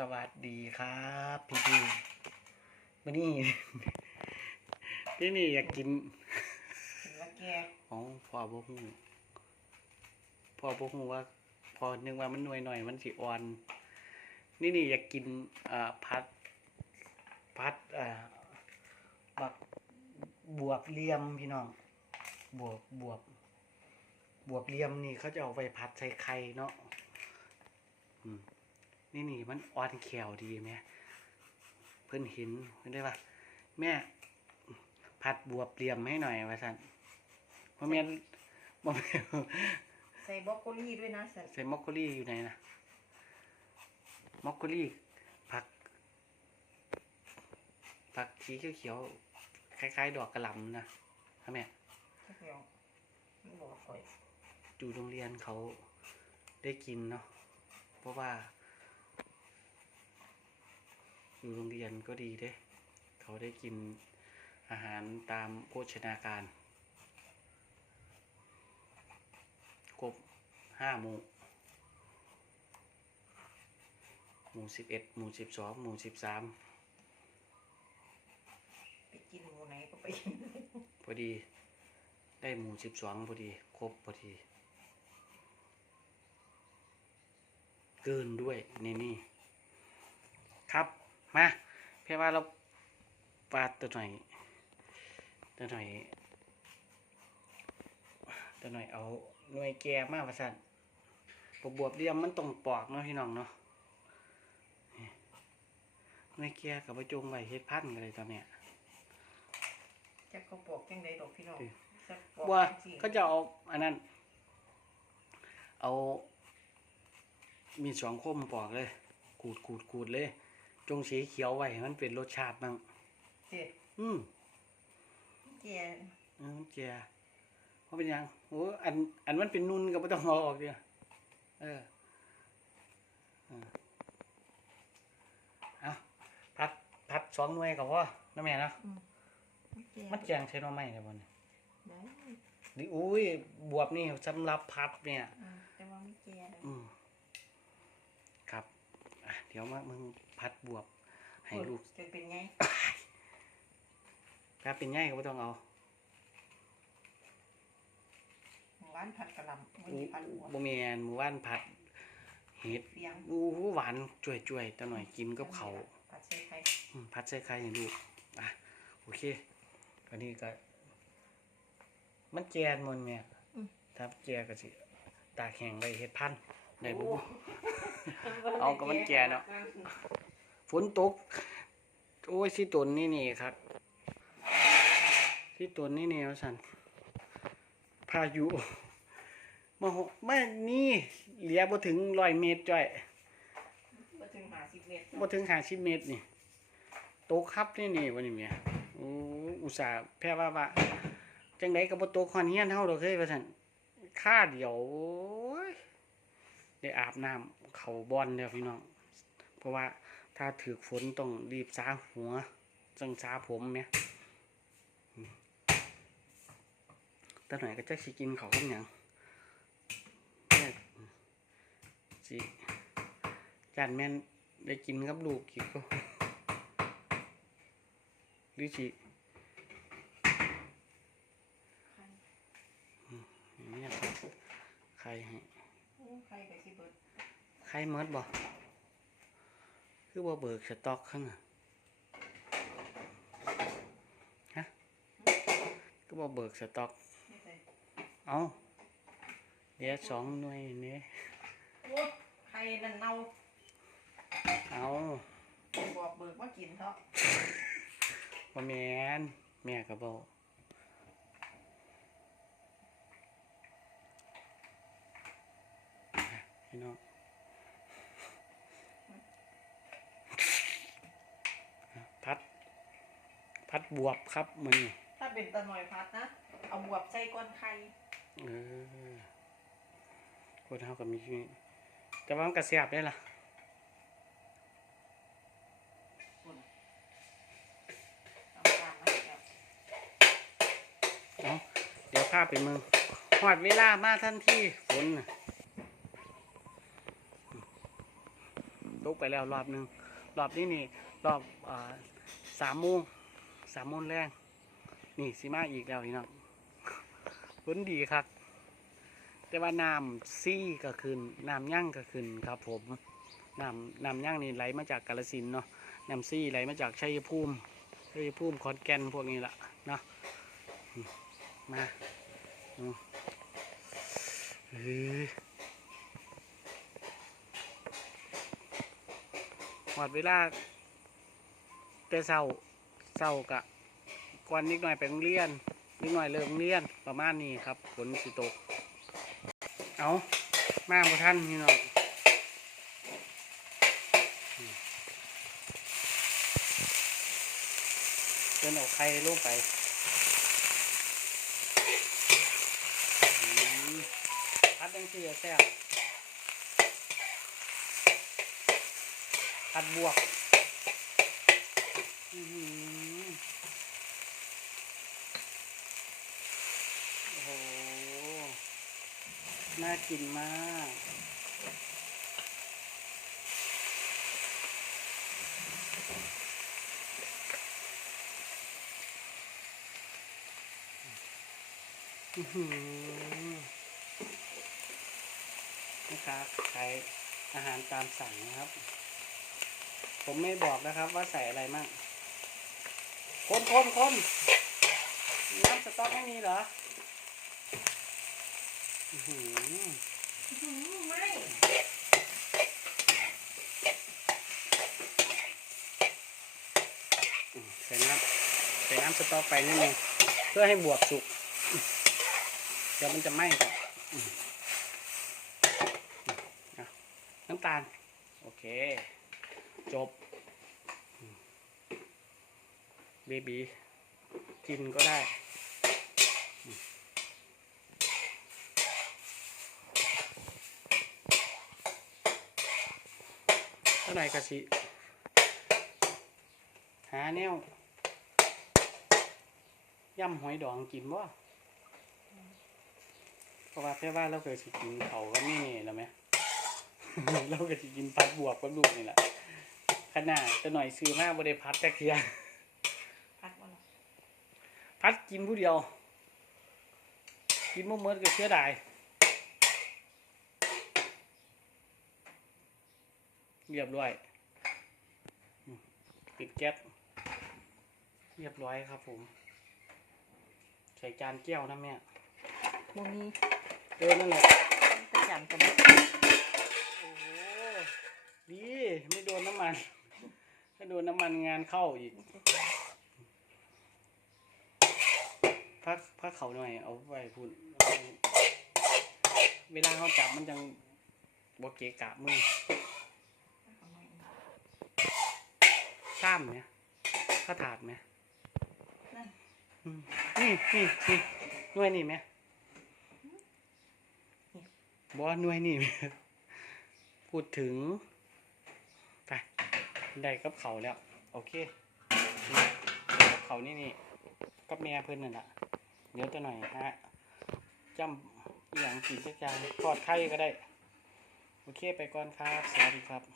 สวัสดีครับพี่พี่วันนี้ที่นี่อยากกินละแกอ๋อพ่อบ่ฮู้พ่อบ่ฮู้ว่าพอนึกว่ามันหน่วยหน่อยมันสิอ่อน นี่นี่อยากกินอ่าพัดพัดอ่าบักบวบเหลี่ยมพี่น้อง บวบบวบบวบเหลี่ยมนี่เขาจะเอาไปพัดใส่ไข่เนาะอืม นี่นี่มันอ่อนแขวดีไหมเพิ่นเห็นเพิ่นได้ปะแม่ผัดบวบเหลี่ยมให้หน่อยว่าซั่นบ่แม่นบ่แม่นใส่บรอกโคลีด้วยนะสันใส่มอกโกลี่อยู่ไหนนะมอกโกลี่ผัก ผักสีเขียวๆคล้ายๆ ดอกกระหล่ำนะครับแม่เขียวมันบอกก่อย อยู่โรงเรียนเขาได้กินเนาะเพราะว่า อยู่โรงเรียนก็ดีเด้ เขาได้กินอาหารตามโภชนาการครบห้าหมู่หมู่สิบเอ็ดหมู่สิบสองหมู่สิบสามไปกินหมูไหนก็ไปกินพอดี ได้หมู่สิบสองพอดี ครบพอดี เกินด้วยนี่นี่ครับ มาเพี่ว่าเราปาดตัวหน่อยตัวหน่อยตัวหน่อยเอาหน่วยแก่มากประสันบวบบวบเรียมมันต้องปอกเนาะพี่น้องเนาะนี่หน่วยแก่กับประจงไว้เฮ็ดพันธุ์กันเลยตอนเนี้ยจะเขาบอกจังไดดอกพี่น้องดิจะบอกว่าจังสิเขาจะเอาอันนั้น เอา มีสองคมปอกเลยขูดขูดขูดเลย จงสีเขียวไว้ให้มันเป็นรสชาติบ้างเจ็ดอืมแกเออเจียเพราะเป็นหยังโอ้อัน อันมันเป็นนุ่นก็ไม่ต้องเอาออกเดียวเออเออเอาพัดพัดสองหน่วยกับพ่อน้าแม่เนาะอืมไม่แกมันแกงใช้หน้อไม้เลยบนได้นี่อุ้ยบวบนี่สำหรับพัดเนี่ยอืมแต่ว่าไม่แกเลย อืมครับ อะ เดี๋ยวมามึง พัดบวบ ให้ลูกจะเป็นไงถ้าเป็นง่ายก็ไม่ต้องเอาหวานผัดกะหล่ำมันอู้มีผัดหัวบ่มีอันหมู่บ้านพัดเห็ดเฟียงอู้หูหวานจ่วยๆตะหน่อยกินกับเขาว ผัดใส่ไข่อืมพัดใส่ไข่ให้ลูกอะ โอเค อันนี้ก็ มันแกนหมันเนี่ยถ้าแกก็สิ ตากแห้งไว้เฮ็ดพันธุ์ได้บ่บุเอาก็มันแก่เนาะฝ นตก โอ้ยสิตนนี่นี่ครับสิตนนี่นี่ว่าซั่นพายุมาหมานี่เหลียบ่ถึง100เมตรจ้อยมาถึงหาสิบเมตรบ่ถึง50เมตรนี่ตกครับนี่นี่วันนี้เมียโอ้อุตส่าห์แพ้ว่าว่าจังไดก็บ่ตกฮอนเฮียนเฮาดอกเฮ้ยว่าซั่นค่าเดียวโอ้ยได้อาบน้ำเข้าบ่อนแล้วพี่น้อง เพราะว่า ถ้าถือฝนต้องรีบซาหัวจังซาผมเนี่ยอืมแต่หน่อยก็จะสิกินเขาวกับหยังเนี่ยสิจานแม่นได้กินกับลูกอีกก็หรือสิเนี่ยใครให้โอ้ไข่กับสิเบิดใครเมิดบ่ คือบ่เบิกสต็อกข้างน่ะฮะก็บ่เบิกสต็อกไม่ใส่เอาเดี๋ยวสองหน่วยนี้โอ้ไข่นั่นเน่าเอาบอกเบิกว่ากินเถอะบ่แม่นแม่ก็บ่พี่น้องพัด พัด บวบครับมื้อนี้ถ้าเป็นตะหน่อยพัดนะ เอาบวบใส่ก้อนไข่เออคนเฮาก็มีชีวิตแต่ว่ามันก็แซ่บได้ล่ะเอาจานมาให้แล้วเอาเดี๋ยวพาไปเมืองหอดเวลามาทันทีฝนน่ะตกไปแล้วรอบหนึ่งรอบนี้นี่รอบอ่าสามโมง สามมงแรงนี่สิมาอีกแล้วพี่น้องฝนดีครับ แต่ว่าน้ำซี่ก็ขึ้นน้ำยั่งก็ขึ้นครับ ผมน้ำน้ำยั่งนี่ไหลมาจากกาลสินเนาะน้ำซี่ไหลมาจากชัยภูมิชัยภูมิขอนแก่นพวกนี้ละเนาะมาเฮ้ยหมดเวลาแต่เศร้า เศร้ากะก่อนนิดหน่อยไปโรงเรียนนิดหน่อยเลิกโรงเรียนประมาณนี้ครับฝนสิตก เอามาบ่ท่านพี่น้องเดินเอาไข่ลงไปพัดยังที่แซ่บพัดบวก โอ้โห น่ากินมากอือหือนะครับใช้อาหารตามสั่งนะครับ ผมไม่บอกนะครับว่าใส่อะไรมั่ง คนคนคนน้ำสต๊อกไม่มีเหรอหืออื้อหือไม่ใส่น้ำใส่น้ำสต๊อกไปนิดนึงเพื่อให้บวบสุก เดี๋ยวมันจะไหม้ก่อนน้ำตาล โอเค จบอืม เบบีกินก็ได้อืมเท่าไหร่กะชิหาแนวย่ำหอยดองกินบ่เพราะว่าแค่ว่าเราเคยสิกินเขาก็ไม่เน่แล้วไหม เราก็สิกินพัดบวกกับลูกนี่แหละขนาดจะหน่อยซื้อมาบ่ได้พัดแต่เคีย พัดกินผู้เดียว กินบ่เมิดก็เสียดายเรียบร้อยอืมปิดแก๊สเรียบร้อยครับผม ใส่จานแก้วนะแม่บ่มีเออนั่นแหละประจำกันบ่โอ้โหดี ไม่โดนน้ำมัน ถ้าโดนน้ำมันงานเข้าอีก พักพักเขาหน่อย เอาไว้พูดเอาเวลาเขาจับมันจังบเกะกะมือข้ามเนี่ยข้าถาดไหมนั่นอืมนี่นี่นี่หน่วยนี่ไหมบอกว่าหน่วยนี่ไหมพูดถึงไปได้กับเขาแล้ว โอเคนี่กับเขานี่นี่กับแม่เพื่อนนั่นแหละ เดี๋ยวตัวหน่อยฮะจำอย่างกี่สักอย่างทอดไข่ก็ได้ โอเคไปก่อนครับ สวัสดีครับ